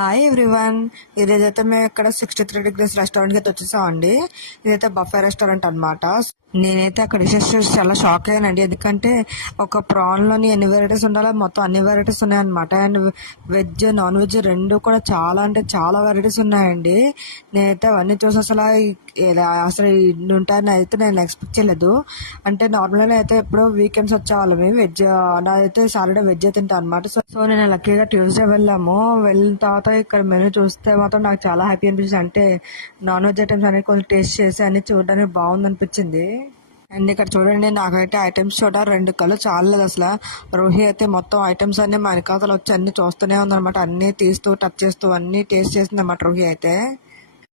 Hi everyone. ఇదైతే మేము ఇక్కడ 63 degrees రెస్టారెంట్ కి అయితే వచ్చేసామండి. ఇదైతే బఫే రెస్టారెంట్ అన్నమాట. నేనైతే అక్కడ డిషెస్ చాలా షాక్ అయ్యానండి. ఎందుకంటే ఒక ప్రాన్ లోని ఎన్ని వెరైటీస్ ఉండాలో మొత్తం అన్ని వెరైటీస్ ఉన్నాయన్నమాట. అండ్ వెజ్ నాన్ వెజ్ రెండు కూడా చాలా అంటే చాలా వెరైటీస్ ఉన్నాయండి. నేనైతే అవన్నీ చూసి అసలు ఇన్ని ఉంటాయని అయితే నేను ఎక్స్పెక్ట్ చేయలేదు. అంటే నార్మల్గా అయితే ఎప్పుడో వీకెండ్స్ వచ్చేవాళ్ళమి. వెజ్ నాదైతే సాటర్డే వెజ్ తింటాను అనమాట. సో నేను లక్కీగా ట్యూస్డే వెళ్ళిన తర్వాత ఇక్కడ మెనూ చూస్తే మాత్రం నాకు చాలా హ్యాపీ అనిపించింది. అంటే నాన్ వెజ్ ఐటమ్స్ అనేది కొంచెం టేస్ట్ చేసి అన్ని చూడడానికి బాగుంది అనిపించింది. అండ్ ఇక్కడ చూడండి, నాకైతే ఐటమ్స్ చూడ 2 కళ్ళు చాలలేదు అసలు. రోహి అయితే మొత్తం ఐటమ్స్ అన్ని మా వెనకాతలు వచ్చి అన్ని చూస్తూనే ఉందన్నమాట. అన్ని తీస్తూ టచ్ చేస్తూ అన్ని టేస్ట్ చేసింది అన్నమాట రోహి అయితే.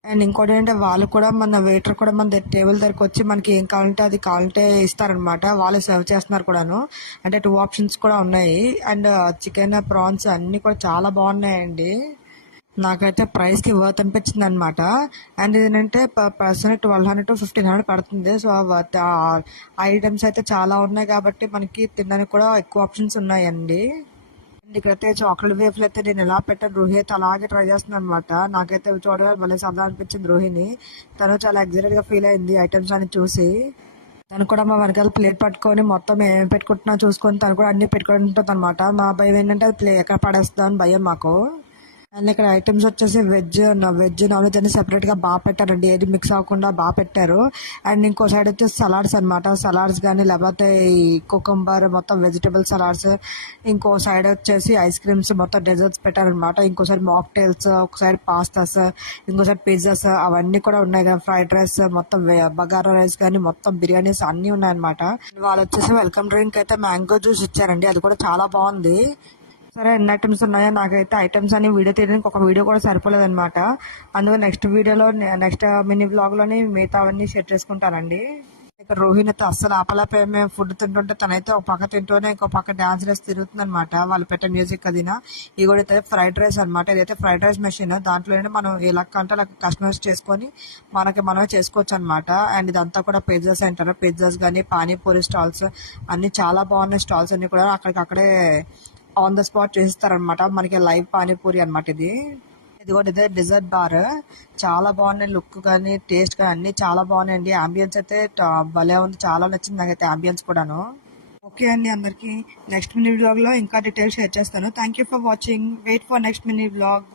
అండ్ ఇంకోటి ఏంటంటే వాళ్ళు కూడా మన వెయిటర్ కూడా మన టేబుల్ దగ్గరకు వచ్చి మనకి ఏం కావాలంటే అది కావాలంటే ఇస్తారనమాట. వాళ్ళే సర్వ్ చేస్తున్నారు కూడాను. అంటే 2 ఆప్షన్స్ కూడా ఉన్నాయి. అండ్ చికెన్ ప్రాన్స్ అన్ని కూడా చాలా బాగున్నాయండి. నాకైతే ప్రైస్ కి వర్త్ అనిపించింది అనమాట. అండ్ ఏంటంటే పర్ పర్సన్ 1200 to 1500 పడుతుంది. సో ఐటమ్స్ అయితే చాలా ఉన్నాయి కాబట్టి మనకి తినడానికి కూడా ఎక్కువ ఆప్షన్స్ ఉన్నాయండి. అండ్ ఇక్కడైతే చాక్లెట్ వేఫ్లు అయితే నేను ఎలా పెట్టాను, రోహి అయితే అలాగే ట్రై చేస్తుంది అనమాట. నాకైతే చూడగా భలే సరదా అనిపించింది రోహిని. తను చాలా ఎగ్జైటెడ్ గా ఫీల్ అయింది ఐటమ్స్ అని చూసి. తను కూడా మా వెనకాల ప్లేట్ పట్టుకొని మొత్తం ఏమేమి పెట్టుకుంటున్నా చూసుకొని తను కూడా అన్ని పెట్టుకుంటుంది అనమాట. మా భయం ఏంటంటే అది ఎక్కడ పడేస్తుందా అని భయం మాకు. అండ్ ఇక్కడ ఐటమ్స్ వచ్చేసి వెజ్ నాన్ వెజ్ అని సెపరేట్ గా బాగా పెట్టారండి. ఏది మిక్స్ అవ్వకుండా బాగా పెట్టారు. అండ్ ఇంకో సైడ్ వచ్చేసి సలాడ్స్ అనమాట. సలాడ్స్ కానీ లేకపోతే ఈ కుకుంబర్ మొత్తం వెజిటబుల్ సలాడ్స్. ఇంకో సైడ్ వచ్చేసి ఐస్ క్రీమ్స్ మొత్తం డెజర్ట్స్ పెట్టారనమాట. ఇంకో సైడ్ మాక్టైల్స్, ఒక సైడ్ పాస్తాస్, ఇంకో సైడ్ పిజ్జాస్ అవన్నీ కూడా ఉన్నాయి కదా. ఫ్రైడ్ రైస్ మొత్తం బగారా రైస్ కానీ మొత్తం బిర్యానీస్ అన్ని ఉన్నాయన్నమాట. వాళ్ళు వచ్చేసి వెల్కమ్ డ్రింక్ అయితే మ్యాంగో జ్యూస్ ఇచ్చారండి. అది కూడా చాలా బాగుంది. సరే ఎన్ని ఐటమ్స్ ఉన్నాయో నాకైతే ఐటమ్స్ అని వీడియో తీయడానికి ఒక వీడియో కూడా సరిపోలేదు అనమాట. అందులో నెక్స్ట్ మినీ బ్లాగ్ లోని మిగతా అవన్నీ షేర్ చేసుకుంటానండి. ఇక్కడ రోహిణి అయితే అస్సలు ఆపలేకపోయి మేము ఫుడ్ తింటుంటే తనైతే ఒక పక్క తింటూనే ఇంకో పక్క డాన్స్ వేసి తిరుగుతుంది అనమాట. వాళ్ళు పెట్టే మ్యూజిక్ అదినా. ఇది కూడా అయితే ఫ్రైడ్ రైస్ అనమాట. ఇదైతే ఫ్రైడ్ రైస్ మెషిన్. దాంట్లో మనం ఎలా అంటే అలా కస్టమైజ్ చేసుకొని మనమే చేసుకోవచ్చు అనమాట. అండ్ ఇదంతా కూడా పిజ్జాస్ అంటారు. పిజ్జాస్ కానీ పానీపూరి స్టాల్స్ అన్ని చాలా బాగున్నాయి. స్టాల్స్ అన్ని కూడా అక్కడికక్కడే ఆన్ ద స్పాట్ చేస్తారనమాట. మనకి లైవ్ పానీపూరి అనమాట ఇది. ఇది కూడా ఇదే డిజర్ట్ బార్. చాలా బాగున్నాయి. లుక్ కానీ టేస్ట్ కానీ అన్ని చాలా బాగున్నాయండి. అంబియన్స్ అయితే భలే ఉంది. చాలా నచ్చింది నాకైతే అంబియన్స్ కూడాను. ఓకే అండి, అందరికి నెక్స్ట్ మినీ బ్లాగ్ లో ఇంకా డీటెయిల్స్ షేర్ చేస్తాను. Thank you for watching. Wait for next mini blog.